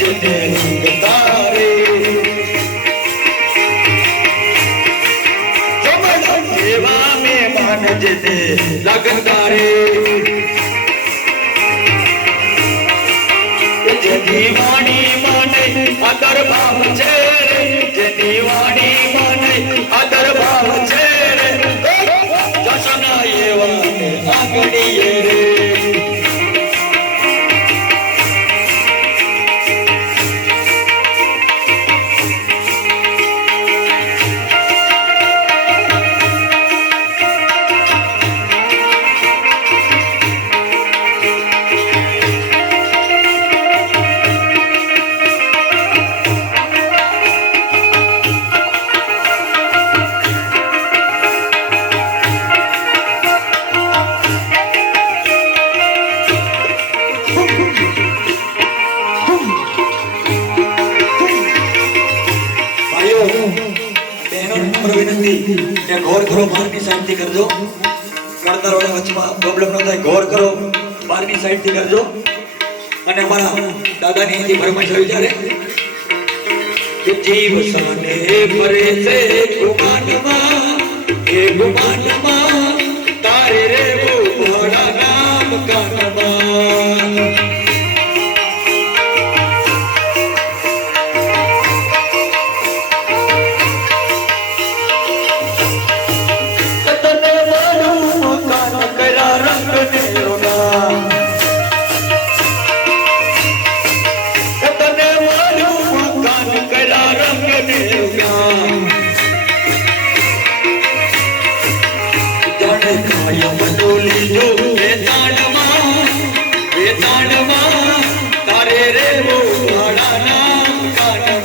जते तारे सेवा में मान जते लगतारे जनी वाणी माने अदर भाव छे जनी वाणी माने अदर भाव छे जसना एवा आगणीए रे गौर करो बारहवीं साइड थी कर दो करता रहो वचमा प्रॉब्लम न થાય ગૌર કરો 12મી સાઈડ થી કરજો અને મારા દાદાની હિન્દી ફરમાઈશ આવી જ્યારે કે જીવ સને પરે સે ગુમાનમાં તારે રે ભોળા નામ કાનમાં तारे रे वो भाड़ा नाम कान